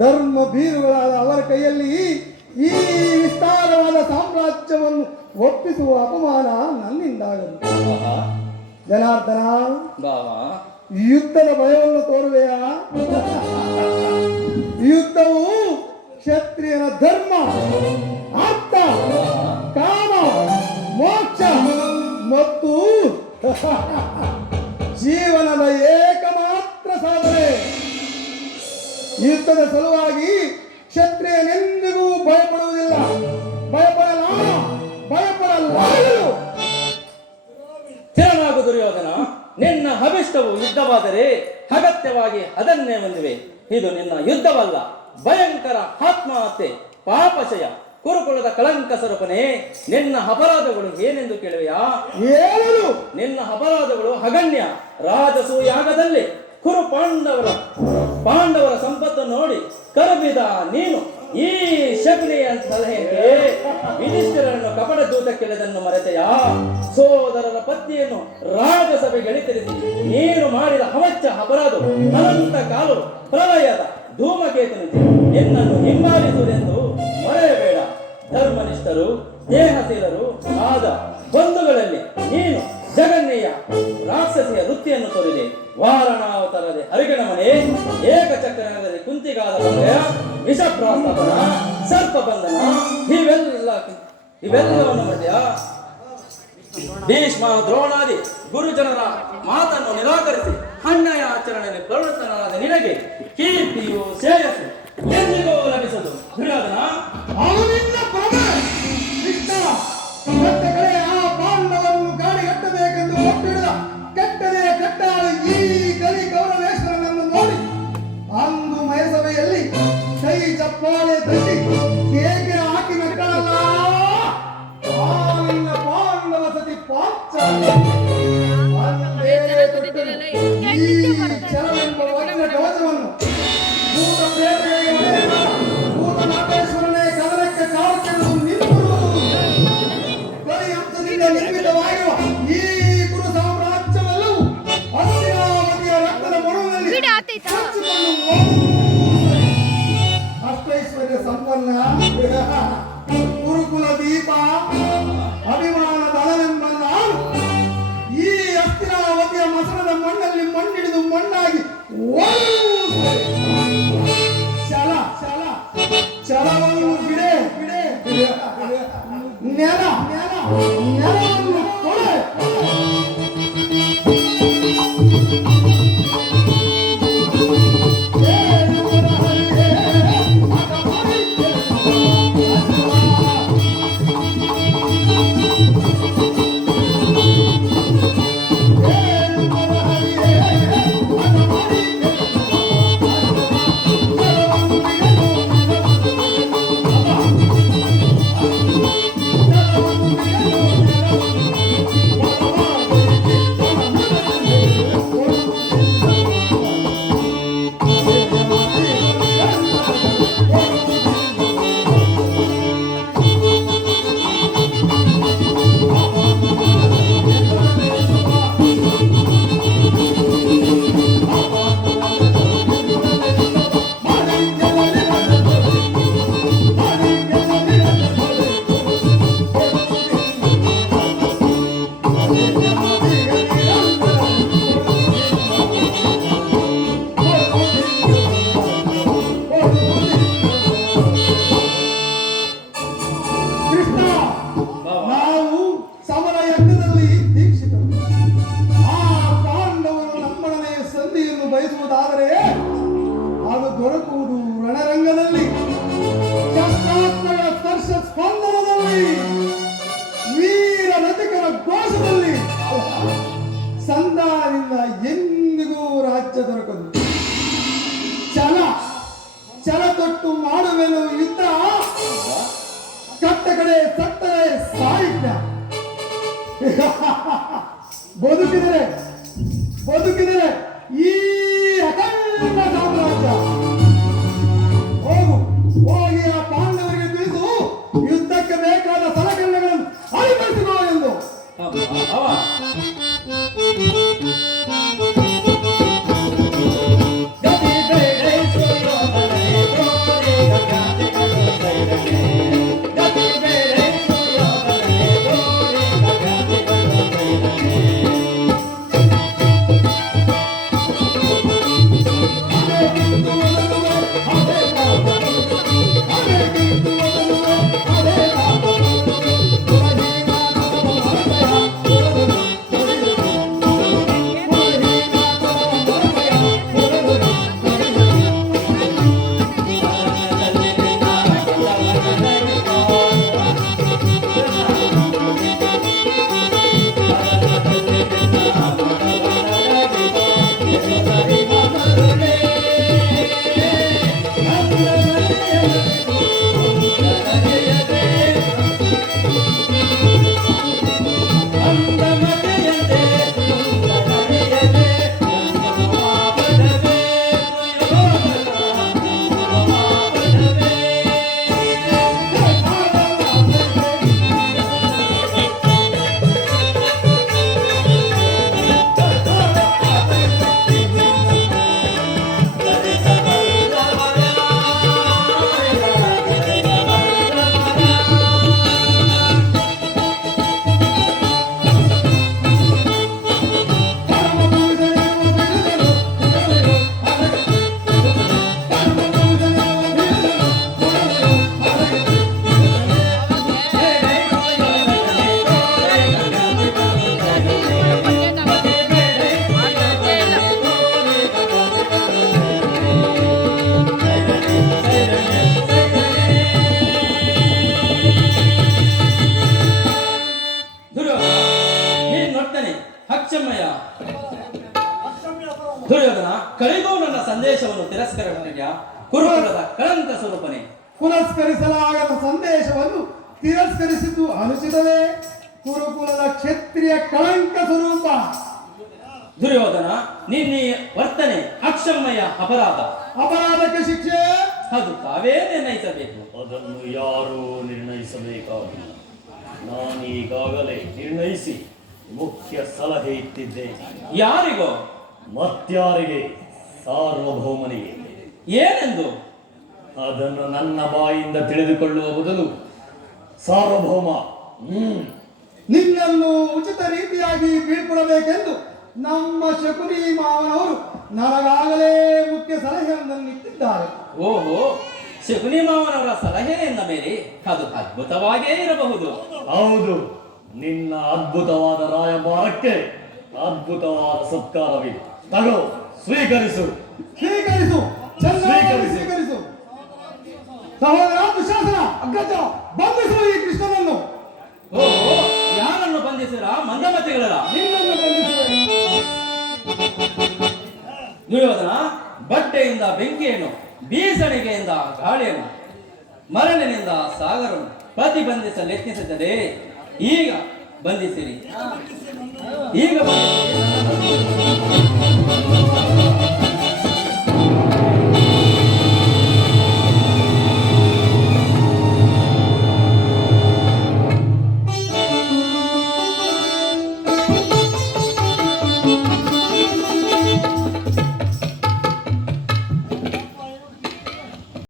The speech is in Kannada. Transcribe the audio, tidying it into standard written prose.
ಧರ್ಮ ಬೀರುಗಳಾದ ಅವರ ಕೈಯಲ್ಲಿ ಈ ವಿಸ್ತಾರವಾದ ಸಾಮ್ರಾಜ್ಯವನ್ನು ಒಪ್ಪಿಸುವ ಅಪಮಾನ ನನ್ನಿಂದಾಗದು. ಜನಾರ್ದನ, ಯುದ್ಧದ ಭಯವನ್ನು ತೋರುವೆಯಾ? ಯುದ್ಧವು ಕ್ಷತ್ರಿಯನ ಧರ್ಮ, ಅರ್ಥ, ಕಾಮ, ಮೋಕ್ಷ ಮತ್ತು ಜೀವನದ ಏಕಮಾತ್ರ ಸಾಧನೆ. ಯುದ್ಧದ ಸಲುವಾಗಿ ಕ್ಷತ್ರಿಯನೆಂದಿಗೂ ಭಯಪಡುವುದಿಲ್ಲ, ಭಯಪಡಲಾರನು. ತಿರನಾಗು ದುರ್ಯೋಧನ, ನಿನ್ನ ಅಭಿಷ್ಟವು ಯುದ್ಧವಾದರೆ ಅಗತ್ಯವಾಗಿ ಅದನ್ನೇ ಹೊಂದಿವೆ. ಇದು ನಿನ್ನ ಯುದ್ಧವಲ್ಲ, ಭಯಂಕರ ಆತ್ಮಹತ್ಯೆ, ಪಾಪಶಯ, ಕುರುಕುಲದ ಕಳಂಕ ಸ್ವರೂಪನೇ. ನಿನ್ನ ಅಪರಾಧಗಳು ಏನೆಂದು ಕೇಳುವೆಯಾ? ನಿನ್ನ ಅಪರಾಧಗಳು ಅಗಣ್ಯ. ರಾಜಸೂಯಾಗದಲ್ಲಿ ಕುರು ಪಾಂಡವರ ಸಂಪತ್ತು ನೋಡಿ ಕರಬಿದ ನೀನು ಈ ಶಕುನಿಯ ಸಲಹೆಗೆ ಯುಧಿಷ್ಠಿರನನ್ನು ಕಪಟ ದೂತಕ್ಕೆಳೆದನ್ನು ಮರೆತೆಯಾ? ಸೋದರರ ಪತ್ನಿಯನ್ನು ರಾಜಸಭೆಗೆ ಎಳಿತಿರಿಸಿ ನೀನು ಮಾಡಿದ ಅವಚ್ಚ ಅಪರಾಧ ಅನಂತ ಕಾಲು ಪ್ರಳಯದ ಧೂಮಕೇತುನಿಗೆ ಎನ್ನನ್ನು ಹಿಂಬಾಲಿಸುವುದೆಂದು ಮರೆಯಬೇಡ. ಧರ್ಮನಿಷ್ಠರು ದೇಹಶೀಲರು ಆದ ಬಂಧುಗಳಲ್ಲಿ ನೀನು ಜಗನ್ನೆಯ ರಾಕ್ಷಸಿಯ ವೃತ್ತಿಯನ್ನು ತೋರಿದೆ. ವಾರಣಾವತಾರದೆ ಅರಿಗಣ ಮನೆ, ಏಕಚಕ್ರದಲ್ಲಿ ಕುಂತಿಗಾದ ಬಂದಯ, ವಿಷಪ್ರಾಸ್ತಪನ, ಸರ್ಪ ಬಂಧನ, ಇವೆಲ್ಲವನ್ನು ಮಧ್ಯ ಭೀಷ್ಮ ದ್ರೋಣಾದಿ ಗುರುಜನರ ಮಾತನ್ನು ನಿರಾಕರಿಸಿ ಅನ್ಯಾಯ ಆಚರಣೆಯಲ್ಲಿ ಪ್ರವೃತ್ತನಾದ ನಿನಗೆ ಕೀರ್ತಿಯು ಶ್ರೇಯಸ್ಸು ಎಂದಿಗೂ ಲಭಿಸದು. ದುರ್ಯೋಧನ, ಅವನಿಂದ ಆ ಪಾಂಡವನ್ನು ಗಾಳಿಗಟ್ಟಬೇಕೆಂದು ಒಪ್ಪಿಡಿದ ಕೆಟ್ಟನೆಯ ಕಟ್ಟಾದ ಈ ಕಲಿ ಗೌರವೇಶ್ವರನನ್ನು ನೋಡಿ ಅಂದು ಮಯಸಭೆಯಲ್ಲಿ ಕೈ ಚಪ್ಪಾಳೆ ತಟ್ಟಿ ಕೇಕೆ ಹಾಕಿ ನಕ್ಕಳಲ್ಲ ಪಾಂಡವ ಸತಿ ಪಾಂಚ ಈ ಚಲವೆಂಬ ವಜ್ರ ಕವಚವನ್ನು ಭೂತ ಪ್ರೇತಗಳಿಗೆ ಭೂತನಾಥೇಶ್ವರನೇ ಕದನಕ್ಕೆ ಕಾಲಕ್ಕೆಂದು ನಿರ್ಮಿತವಾಗಿರುವ ಈ ಕುರು ಸಾಮ್ರಾಜ್ಯವೆಲ್ಲವೂ ಹಸ್ತಿನಾವತಿಯ ರಕ್ತದ ಮೊಡವಿನಲ್ಲಿ ಅಷ್ಟೈಶ್ವರ್ಯ ಸಂಪನ್ನ ಗುರುಕುಲ ದೀಪ ಅಭಿಮಾನ ದಳವೆಂಬ ನಾನು ಈ ಹಸ್ತಿನಾವತಿಯ ಮಸಣದ ಮಣ್ಣಲ್ಲಿ ಮಣ್ಣಿಡಿದು ಮಣ್ಣಾಗಿ ಛಲವನ್ನು ಬಿಡೆ ನೆಲವನ್ನು ಕೊಡೆ. ಬಯಸುವುದಾದರೆ ಅದು ದೊರಕುವುದು ರಣರಂಗದಲ್ಲಿ, ಶಸ್ತ್ರಾಸ್ತ್ರಗಳ ಸ್ಪರ್ಶ ಸ್ಪಂದನದಲ್ಲಿ, ವೀರ ರಥಿಕರ ಘೋಷದಲ್ಲಿ. ಸಂಧಾನದಿಂದ ಎಂದಿಗೂ ರಾಜ್ಯ ದೊರಕದು. ಛಲ ತೊಟ್ಟು ಮಾಡುವೆನು ಯುದ್ಧ, ಕಟ್ಟ ಕಡೆ ಸತ್ತರೆ ಸಾಹಿತ್ಯ. ಬದುಕಿದರೆ ಈ ಅಖಂಡ ಸಾಮ್ರಾಜ್ಯ. ಹೋಗಿ ಆ ಪಾಂಡವರಿಗೆ ತಿಳಿಸು, ಯುದ್ಧಕ್ಕೆ ಬೇಕಾದ ಸಲಕರಣೆಗಳನ್ನು ಅಳಿಪಡಿಸಿಕೋ ಎಂದು. ಕುರುಕುಲದ ಕಳಂಕ ಸ್ವರೂಪನೇ. ಪುರಸ್ಕರಿಸಲಾಗದ ಸಂದೇಶವನ್ನು ತಿರಸ್ಕರಿಸಿದ್ದು ಅನುಚಿತವೇ? ಕುರುಕುಲದ ಕ್ಷತ್ರಿಯ ಕಳಂಕ ಸ್ವರೂಪ. ದುರ್ಯೋಧನ, ನಿನ್ನ ಈ ವರ್ತನೆ ಅಕ್ಷಮ್ಯ ಅಪರಾಧ. ಅಪರಾಧಕ್ಕೆ ಶಿಕ್ಷೆ ಅದು ತಾವೇ ನಿರ್ಣಯಿಸಬೇಕು. ಅದನ್ನು ಯಾರೂ ನಿರ್ಣಯಿಸಬೇಕಾಗಿಲ್ಲ. ನಾನೀಗಾಗಲೇ ನಿರ್ಣಯಿಸಿ ಮುಖ್ಯ ಸಲಹೆ ಇಟ್ಟಿದ್ದೇನೆ. ಯಾರಿಗೋ? ಮತ್ಯಾರಿಗೆ? ಸಾರ್ವಭೌಮನಿಗೆ. ಏನೆಂದು? ಅದನ್ನು ನನ್ನ ಬಾಯಿಂದ ತಿಳಿದುಕೊಳ್ಳುವ ಬದಲು ಸಾರ್ವಭೌಮ ನಿನ್ನನ್ನು ಉಚಿತ ರೀತಿಯಾಗಿ ಬೀಳ್ಕೊಡಬೇಕೆಂದು ನಮ್ಮ ಶಕುನಿ ಮಾವನವರು ನನಗಾಗಲೇ ಮುಖ್ಯ ಸಲಹೆಯೊಂದನ್ನು ಇಟ್ಟಿದ್ದಾರೆ. ಓಹೋ, ಶಕುನಿ ಮಾವನವರ ಸಲಹೆಯನ್ನ ಮೇಲೆ ಅದು ಅದ್ಭುತವಾಗೇ ಇರಬಹುದು. ಹೌದು, ನಿನ್ನ ಅದ್ಭುತವಾದ ರಾಯಭಾರಕ್ಕೆ ಅದ್ಭುತವಾದ ಸತ್ಕಾರವಿದೆ. ತಗೋ, ಸ್ವೀಕರಿಸು. ಸ್ವೀಕರಿಸು, ಚೆನ್ನಾಗಿ ಸ್ವೀಕರಿಸು. ಸ್ವೀಕರಿಸು. ಸಹೋದರ ದುಶಾಸನ, ಅಗ್ರಜ, ಬಂಧಿಸು ಈ ಕೃಷ್ಣನನ್ನು. ಓಹೋ, ಯಾರನ್ನು ಬಂಧಿಸಿರ? ಮಂದಮತಿಗಳರ? ನಿನ್ನನ್ನು ಬಂಧಿಸುವೆ. ದುರ್ಯೋಧನ, ಬಟ್ಟೆಯಿಂದ ಬೆಂಕಿಯನ್ನು, ಬೀಸಣಿಗೆಯಿಂದ ಗಾಳಿಯನ್ನು, ಮರಳಿನಿಂದ ಸಾಗರವನ್ನು ಪ್ರತಿಬಂಧಿಸಲು ಯತ್ನಿಸಿದರೆ ಈಗ ಬಂಧಿಸಿರಿ. ಈಗ ಬಂಧಿಸಿರಿ.